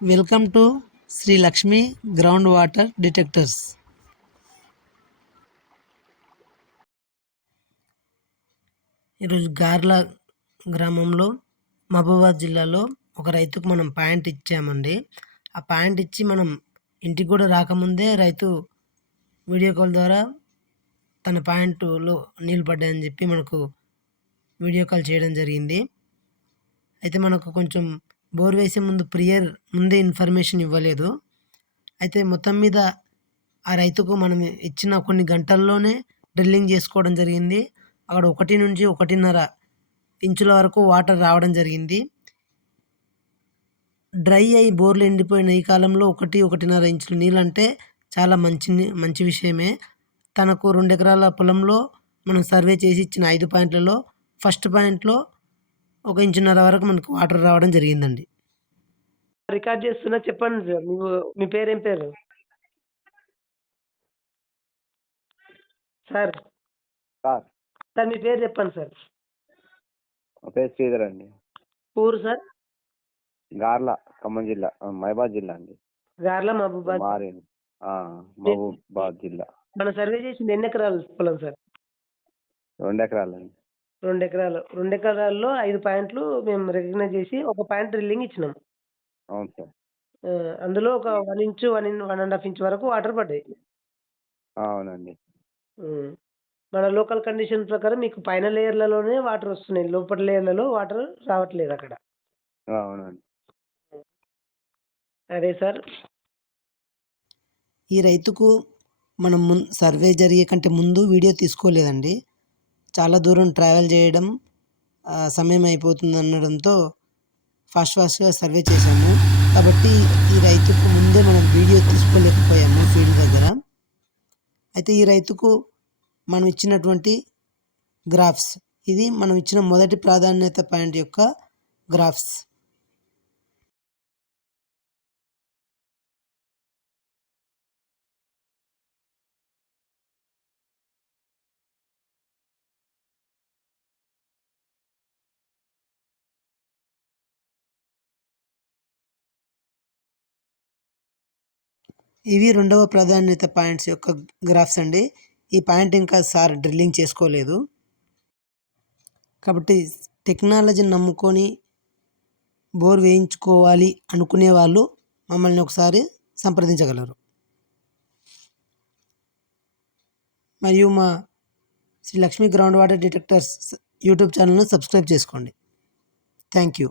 Welcome to Shri Lakshmi ground water detectors ఈరోజు గార్ల గ్రామంలో మహబూబాద్ జిల్లాలో ఒక రైతుకు మనం పాయింట్ ఇచ్చామండి. ఆ పాయింట్ ఇచ్చి మనం ఇంటికి కూడా రాకముందే రైతు వీడియో కాల్ ద్వారా తన పాయింట్లో నీళ్ళు పడ్డాయని చెప్పి మనకు వీడియో కాల్ చేయడం జరిగింది. అయితే మనకు కొంచెం బోర్ వేసే ముందు ప్రియర్ ముందే ఇన్ఫర్మేషన్ ఇవ్వలేదు. అయితే మొత్తం మీద ఆ రైతుకు మనం ఇచ్చిన కొన్ని గంటల్లోనే డ్రిల్లింగ్ చేసుకోవడం జరిగింది. అక్కడ ఒకటి నుంచి ఒకటిన్నర ఇంచుల వరకు వాటర్ రావడం జరిగింది. డ్రై అయి బోర్లు ఎండిపోయిన ఈ కాలంలో ఒకటి ఒకటిన్నర ఇంచుల నీళ్ళు అంటే చాలా మంచి మంచి విషయమే. తనకు రెండు ఎకరాల పొలంలో మనం సర్వే చేసి ఇచ్చిన ఐదు పాయింట్లలో ఫస్ట్ పాయింట్లో ఒక ఇంచున్నర వరకు మనకు వాటర్ రావడం జరిగిందండి. రికార్డ్ చేస్తున్నా చెప్పండి సార్ మీ పేరు ఏం పేరు సార్. సార్. సార్ మీ పేరు చెప్పండి సార్. నా పేరు శ్రీధర్ అండి. ఊరు సార్? గార్ల ఖమ్మం జిల్లా మహబాద్ జిల్లా అండి. గార్ల మహబూబాద్. మారి ఆ, మహబూబాద్ జిల్లా. మన సర్వే చేసింది ఎన్ని ఎకరాలు పొలం సార్? రెండు ఎకరాలండి. రెండు ఎకరాలు రెండు ఎకరాల్లో ఐదు పాయింట్లు మేము రికగ్నైజ్ చేసి ఒక పాయింట్ డ్రిల్లింగ్ ఇచ్చినాం. అవును సార్. ఆ, అందులో ఒక one inch one in one and half inch వరకు వాటర్ పడ్డాయి. అవునండి. మన లోకల్ కండిషన్ ప్రకారం మీకు పైన లేయర్లలోనే వాటర్ వస్తున్నాయి. లోపల లేయర్లలో వాటర్ రావట్లేదు అక్కడ. ఆ, అవునండి. అదే సార్. ఈ రైతుకు మనం ముం సర్వే జరిగే కంటే ముందు వీడియో తీసుకోలేదండి. చాలా దూరం ట్రావెల్ చేయడం సమయం అయిపోతుంది అనడంతో ఫాస్ట్ ఫాస్ట్గా సర్వే చేశాము. కాబట్టి ఈ రైతుకు ముందే మనం వీడియో తీసుకోలేకపోయాము ఫీల్డ్ దగ్గర. అయితే ఈ రైతుకు మనం ఇచ్చినటువంటి గ్రాఫ్స్ ఇది మనం ఇచ్చిన మొదటి ప్రాధాన్యత పాయింట్ యొక్క గ్రాఫ్స్ ఇవి రెండవ ప్రాధాన్యత పాయింట్స్ యొక్క గ్రాఫ్స్ అండి. ఈ పాయింట్ ఇంకా సార్ డ్రిల్లింగ్ చేసుకోలేదు. కాబట్టి టెక్నాలజీని నమ్ముకొని బోర్ వేయించుకోవాలి అనుకునే వాళ్ళు మమ్మల్ని ఒకసారి సంప్రదించగలరు. మరియు మా Shri Lakshmi ground water detectors YouTube ఛానల్ను సబ్స్క్రైబ్ చేసుకోండి. Thank you.